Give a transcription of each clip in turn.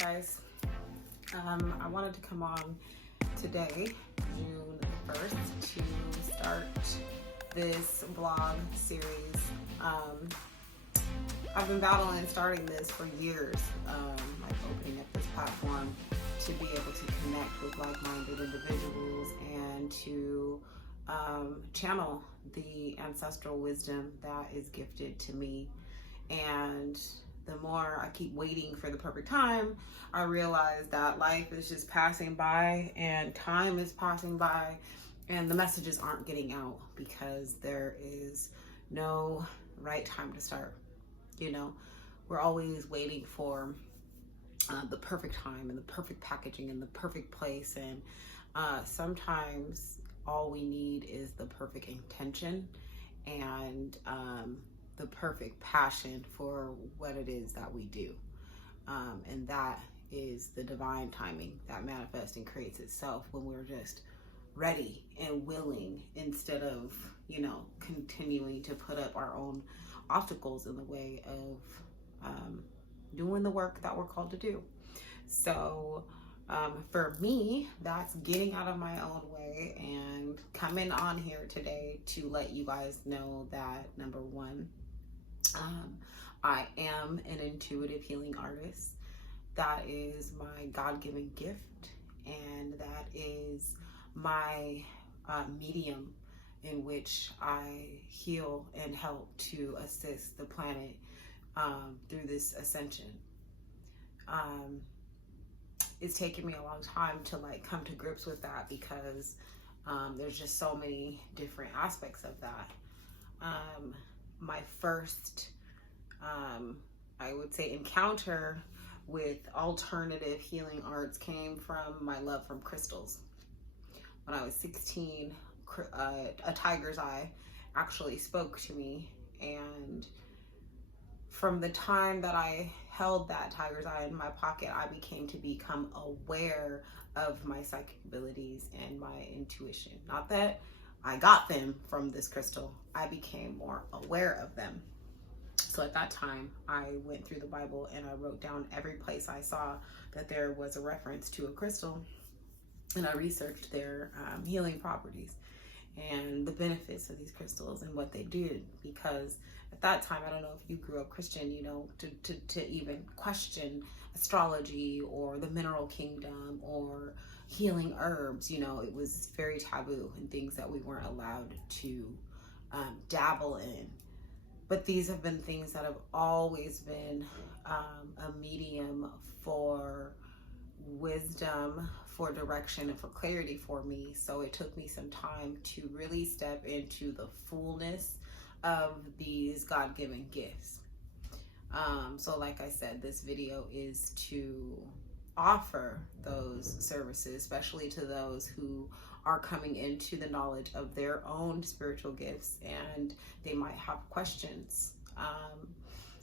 guys? I wanted to come on today, June 1st, to start this blog series. I've been battling starting this for years, like opening up this platform to be able to connect with like-minded individuals and to channel the ancestral wisdom that is gifted to me. And the more I keep waiting for the perfect time, I realize that life is just passing by and time is passing by and the messages aren't getting out because there is no right time to start. You know, we're always waiting for the perfect time and the perfect packaging and the perfect place. And sometimes all we need is the perfect intention and the perfect passion for what it is that we do. And that is the divine timing that manifests and creates itself when we're just ready and willing instead of, continuing to put up our own obstacles in the way of doing the work that we're called to do. So for me, that's getting out of my own way and coming on here today to let you guys know that, number one, I am an intuitive healing artist. That is my God-given gift, and that is my medium in which I heal and help to assist the planet through this ascension. It's taken me a long time to come to grips with that because there's just so many different aspects of that. My first, I would say, encounter with alternative healing arts came from my love from crystals. When I was 16, a tiger's eye actually spoke to me, and from the time that I held that tiger's eye in my pocket, I become aware of my psychic abilities and my intuition. Not that I got them from this crystal, I became more aware of them. So at that time, I went through the Bible and I wrote down every place I saw that there was a reference to a crystal, and I researched their healing properties and the benefits of these crystals and what they do. Because at that time, I don't know if you grew up Christian, to even question astrology or the mineral kingdom or healing herbs, it was very taboo and things that we weren't allowed to dabble in. But these have been things that have always been a medium for wisdom, for direction, and for clarity for me. So it took me some time to really step into the fullness of these God-given gifts. So like I said, this video is to offer those services, especially to those who are coming into the knowledge of their own spiritual gifts and they might have questions.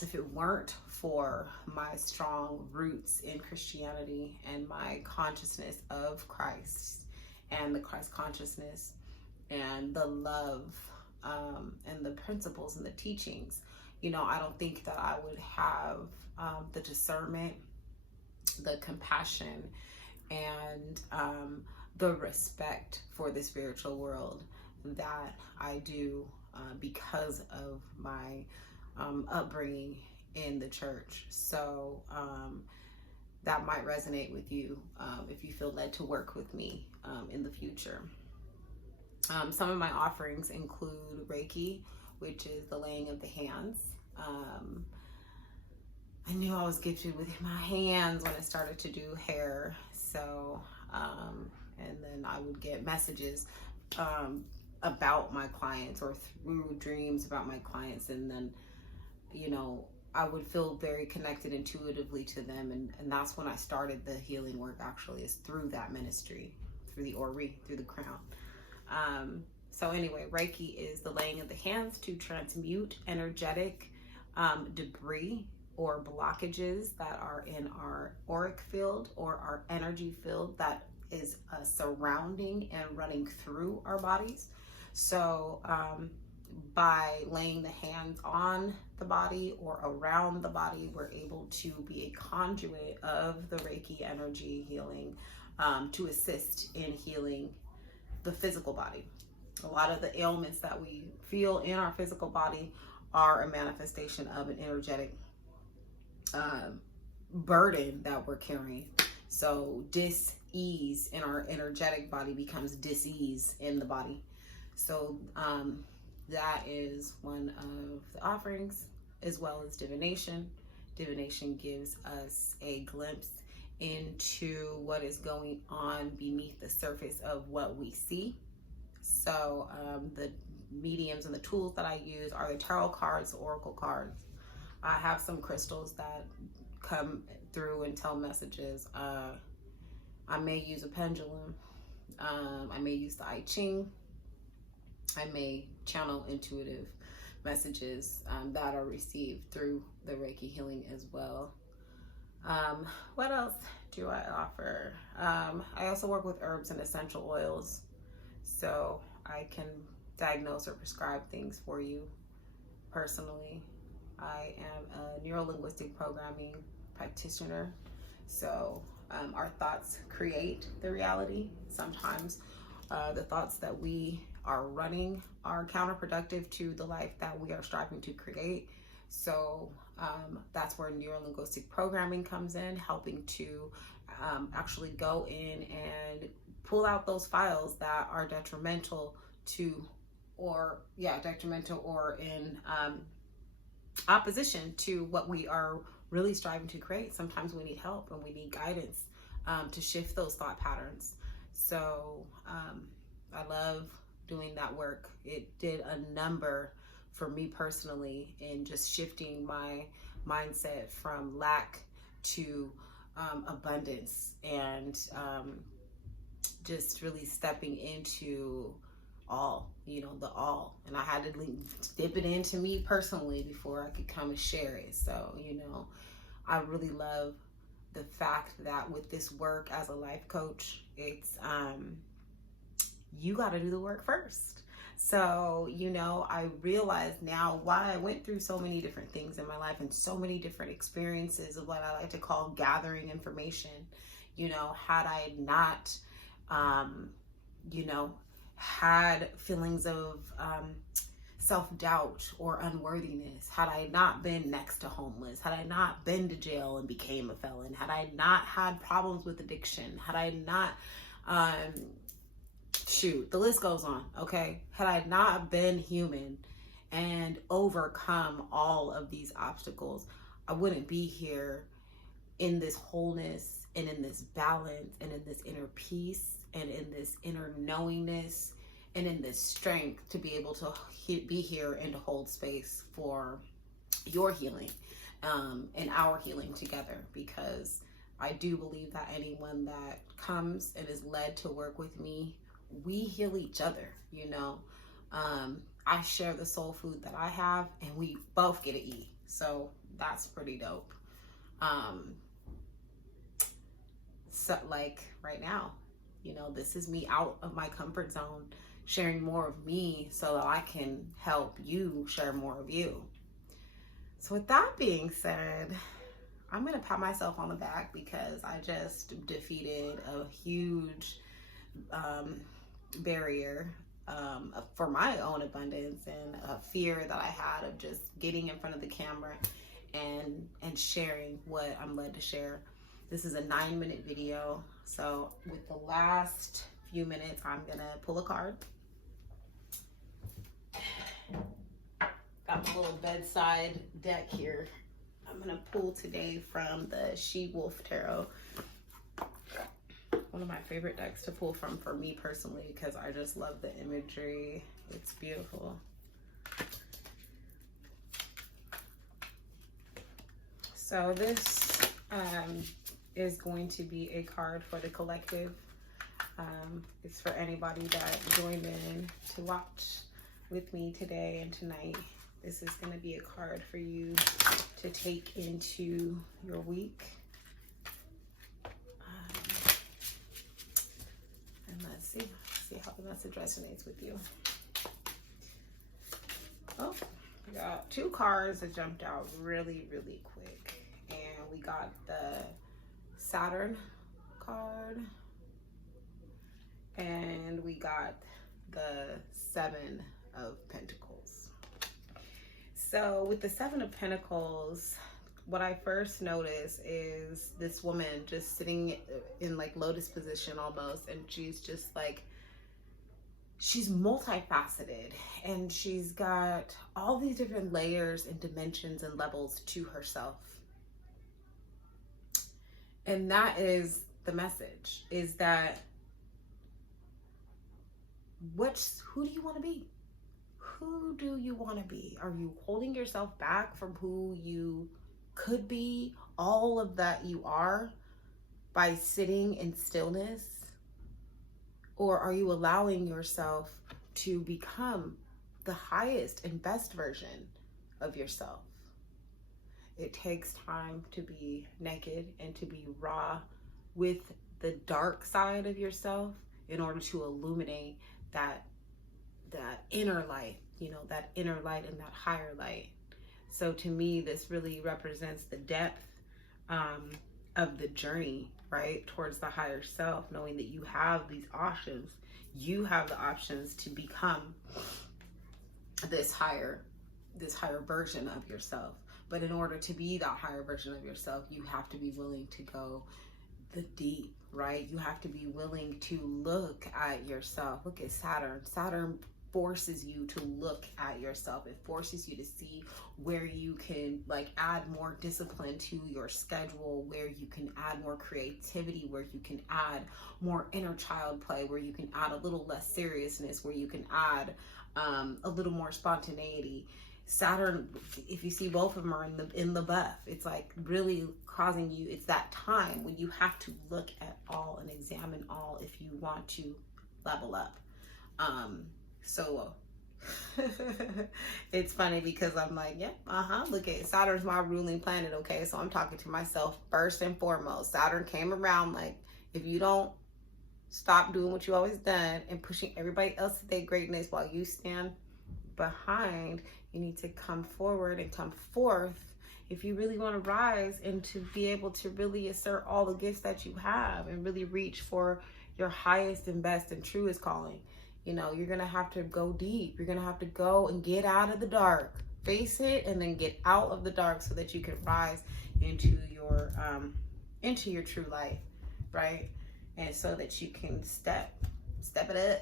If it weren't for my strong roots in Christianity and my consciousness of Christ and the Christ consciousness and the love and the principles and the teachings, I don't think that I would have the discernment, the compassion, and the respect for the spiritual world that I do because of my upbringing in the church. So that might resonate with you if you feel led to work with me in the future. Some of my offerings include Reiki, which is the laying of the hands. I knew I was gifted with my hands when I started to do hair. So, and then I would get messages about my clients or through dreams about my clients. And then, I would feel very connected intuitively to them. And that's when I started the healing work, actually, is through that ministry, through the Ori, through the crown. So anyway, Reiki is the laying of the hands to transmute energetic debris or blockages that are in our auric field or our energy field that is surrounding and running through our bodies. So by laying the hands on the body or around the body, we're able to be a conduit of the Reiki energy healing, to assist in healing the physical body. A lot of the ailments that we feel in our physical body are a manifestation of an energetic burden that we're carrying. So dis-ease in our energetic body becomes dis-ease in the body. So that is one of the offerings, as well as divination. Divination gives us a glimpse into what is going on beneath the surface of what we see. So the mediums and the tools that I use are the tarot cards, the oracle cards. I have some crystals that come through and tell messages. I may use a pendulum. I may use the I Ching. I may channel intuitive messages that are received through the Reiki healing as well. What else do I offer? I also work with herbs and essential oils, so I can diagnose or prescribe things for you personally. I am a neuro-linguistic programming practitioner, so our thoughts create the reality. Sometimes the thoughts that we are running are counterproductive to the life that we are striving to create. So that's where neuro-linguistic programming comes in, helping to actually go in and pull out those files that are detrimental to, or in opposition to what we are really striving to create. Sometimes we need help and we need guidance to shift those thought patterns. So I love doing that work. It did a number for me personally in just shifting my mindset from lack to abundance, and just really stepping into all, the all. And I had to dip it into me personally before I could come and share it. So, I really love the fact that with this work as a life coach, it's you got to do the work first. So, I realize now why I went through so many different things in my life and so many different experiences of what I like to call gathering information. Had I not, had feelings of self-doubt or unworthiness, had I not been next to homeless, had I not been to jail and became a felon, had I not had problems with addiction, had I not, the list goes on, okay? Had I not been human and overcome all of these obstacles, I wouldn't be here in this wholeness and in this balance and in this inner peace and in this inner knowingness and in this strength to be able to be here and to hold space for your healing and our healing together, because I do believe that anyone that comes and is led to work with me, we heal each other. I share the soul food that I have and we both get to eat, so that's pretty dope. So like right now, this is me out of my comfort zone, sharing more of me so that I can help you share more of you. So with that being said, I'm gonna pat myself on the back because I just defeated a huge barrier for my own abundance and a fear that I had of just getting in front of the camera and sharing what I'm led to share. This is a 9-minute video, so with the last few minutes, I'm gonna pull a card. Got my little bedside deck here. I'm gonna pull today from the She-Wolf Tarot. One of my favorite decks to pull from for me personally, because I just love the imagery. It's beautiful. So this is going to be a card for the collective. It's for anybody that joined in to watch with me today and tonight. This is going to be a card for you to take into your week. And let's see how the message resonates with you. got two cards that jumped out really, really quick. And we got the Saturn card. And we got the Seven of Pentacles. So with the Seven of Pentacles, what I first noticed is this woman just sitting in like lotus position almost, and she's just like, she's multifaceted, and she's got all these different layers and dimensions and levels to herself. And that is the message, is that who do you want to be? Who do you want to be? Are you holding yourself back from who you could be, all of that you are, by sitting in stillness? Or are you allowing yourself to become the highest and best version of yourself? It takes time to be naked and to be raw with the dark side of yourself in order to illuminate that inner light, you know, that inner light and that higher light. So to me, this really represents the depth of the journey, right, towards the higher self, knowing that you have these options. You have the options to become this higher version of yourself. But in order to be that higher version of yourself, you have to be willing to go the deep, right? You have to be willing to look at yourself. Look at Saturn. Saturn forces you to look at yourself. It forces you to see where you can like add more discipline to your schedule, where you can add more creativity, where you can add more inner child play, where you can add a little less seriousness, where you can add a little more spontaneity. Saturn, if you see both of them are in the buff, it's like really causing you, it's that time when you have to look at all and examine all if you want to level up. So it's funny because I'm like, yep, look at Saturn's my ruling planet, okay? So I'm talking to myself first and foremost. Saturn came around like, if you don't stop doing what you always done and pushing everybody else to their greatness while you stand behind, you need to come forward and come forth if you really want to rise and to be able to really assert all the gifts that you have and really reach for your highest and best and truest calling. You know, you're going to have to go deep. You're going to have to go and get out of the dark, face it, and then get out of the dark so that you can rise into your true light, right? And so that you can step it up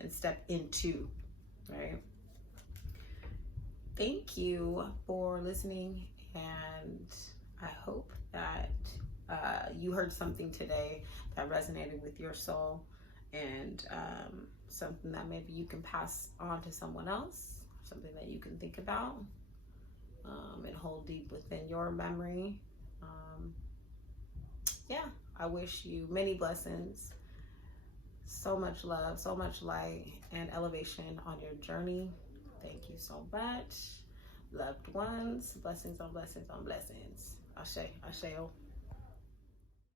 and step into, right? Thank you for listening, and I hope that you heard something today that resonated with your soul, and something that maybe you can pass on to someone else, something that you can think about and hold deep within your memory. Yeah, I wish you many blessings, so much love, so much light and elevation on your journey. Thank you so much. Loved ones, blessings on blessings on blessings. Ashe, Asheo.